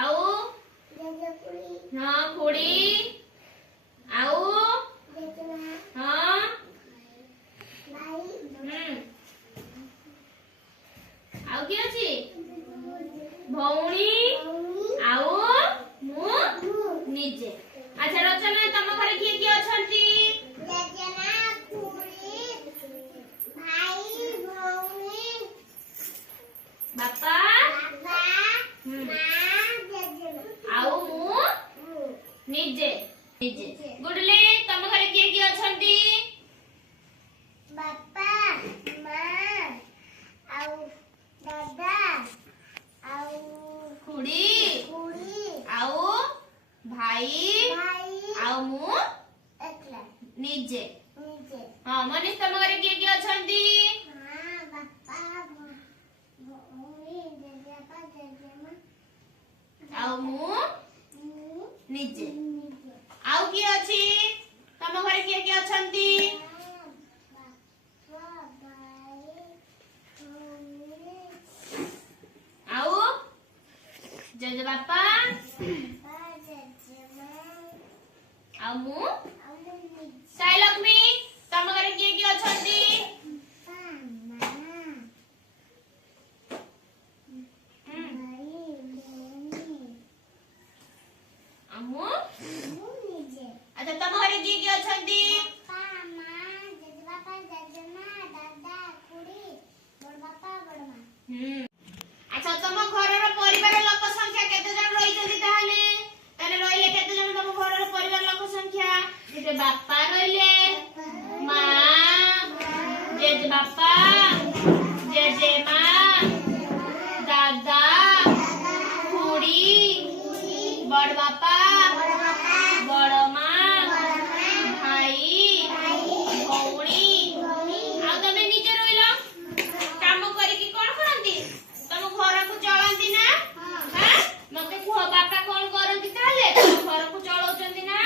आउ हाँ खुड़ी आउ हाँ आउ किए अछि भौणी आउ मु निजे। अच्छा रचना तम घरे किए किए अछंती रचना खुड़ी भाई भौणी बापा बाबा मां जजेमा आउ मु निजे निजे। गुडले तम घरे किए किए अछंती बापा मां आउ दादा आउ खुड़ी खुड़ी आउ भाई भाई आउ मु एकला निजे। निजे हाँ मनीष तम घरे किए किए अछंती हां बापा भौणी जजेपा जजेमा आउ मु निजे। निजे आउ किए अछि तम घरे किए किए अछंती बापा भाई भौणी आउ जज बापा जजेमा आउ मु आउ निजे साई लक्ष्मी तम घरे किए किए अछंती मामा भाई भौणी आउ मु निजे अच्छा तम घरे किए किए अछंती बापा मां जजेबापा जजेमा दादा खुड़ी बड़बापा बड़मा अच्छा तम घरर परिवार लोक संख्या केते जण रहिଛନ୍ତି ताहाले ताने रहिले केते जण तम घरर परिवार लोक संख्या जेते बापा रहिले मां जेज बापा जेजे मां दादा खुड़ी बड़ बापा बड़ मां भाई भौणी आ तमे निजे रहिलो काम करिकी कोन करंती तम घर को चलंती ना हां मते कुह बापा कोन करंती ताले तम घर को चलौचंती ना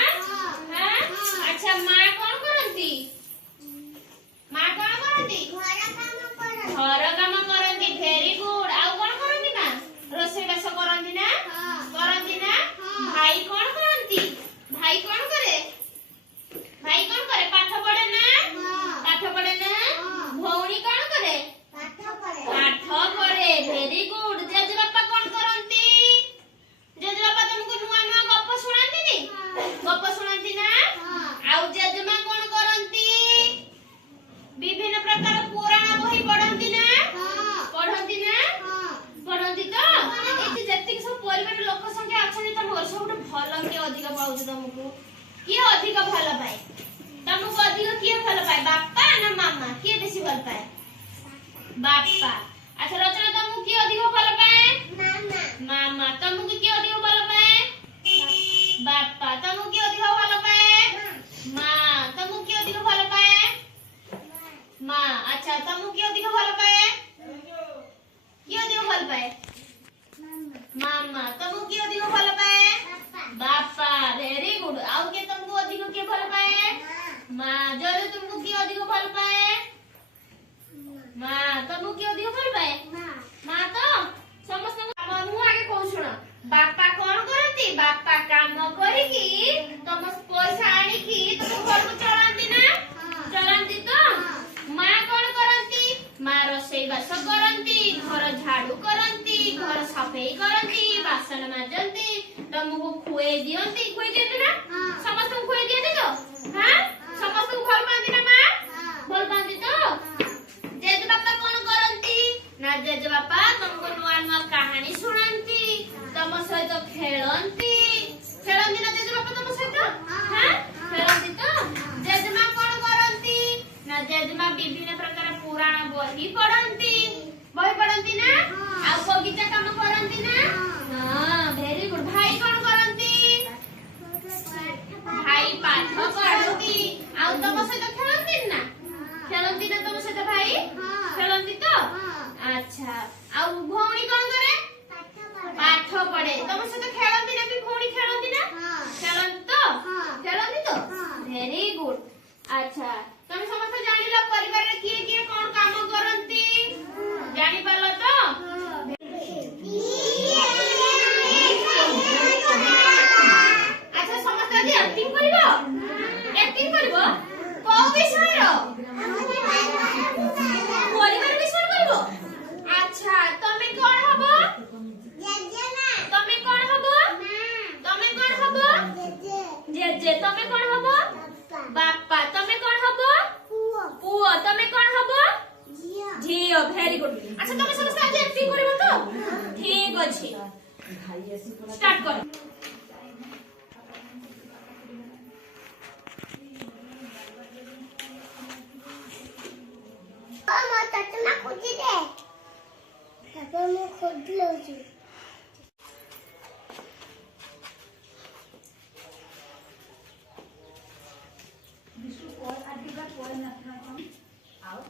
हां अच्छा मां कोन करंती मां कोन करंती घर काम करंती वेरी गुड आ कोन करंती ना रोसे बास करंती ना भाई कोन करंती भाई कोन करे पाठ पढ़े ना भौणी कोन करे पाठ पढ़े वेरी गुड। जेज बापा कोन करंती जेज बापा तुमको नुआ नुआ गप सुनांती नी ना आउ जेजमा कोन करंती विभिन्न प्रकार पुराण बही पढ़ंती ना पढ़ंती तो एति जति सब परिवार लोक संख्या अछनी त मोर सब भल के अधिक पाउछ तुमको किए अधिक भल पाए तुमको अधिक किए भल पाए बापा ना मामा किए बेसी भल पाए बापा। अच्छा रचना तुमको किए अधिक भल पाए मामा तुमको किए अधिक भल पाए बापा तुमको किए अधिक भल पाए मां तुमको किए अधिक भल पाए मां। अच्छा तुमको किए अधिक भल पाए किए अधिक भल पाए मामा तुमको किए अधिक भल पाए बापा वेरी गुड। आउ के तुमको अधिक किए भल पाए मां जरे तुमको किए अधिक भल पाए मां तुमको किए अधिक भल पाए मां तो समस्त काम मु आगे कहू सुन बापा कोन करंती बापा काम करिकी तुम पैसा आनिकी तुम घर को चलांती ना तो मां कोन करंती मां रोसई बास करंती घर झाड़ू करंती घर सफाई करंती बासन माजंती तुमको खुए दियंती ना समस्त खुए दियंती तो हां समस्त भल पांती ना मां भल पांती तो जेज बापा कोन करंती ना जेज बापा तुमको नुआ नुआ कहानी सुनांती तुम सहित खेलंती ना जेज बापा तुम सहित हां खेलंती तो जेजमा कोन करंती ना जेजमा विभिन्न प्रकार पुराण बही पढ़ंती ना आ बगीचा काम करंती ना हां वेरी गुड। भाई कोन करंती भाई पाठ पढ़ंती आ तुम सहित खेलंती ना तुम सहित भाई खेलंती तो अच्छा आ भौणी कोन करे पाठ पढ़े तुम सहित खेलंती ना भी भौणी खेलंती ना खेलंती तो वेरी गुड। अच्छा तुम समस्त जानिलो परिवार रे किए किए कोन काम करंती ଜେଜେ ତମେ କଣ ହବ ବାପା ତମେ କଣ ହବ ପୁଅ ତମେ କଣ ହବ ଝିଅ ଭେରି ଗୁଡ ଆଚ୍ଛା ତମେ ସମସ୍ତେ ଆଜି ଆକ୍ଟିଂ କରିବ ତ ଠିକ ଅଛି ଷ୍ଟାର୍ଟ କର ମୁଁ ଖୋଜି ଲଉଛି ଆଉ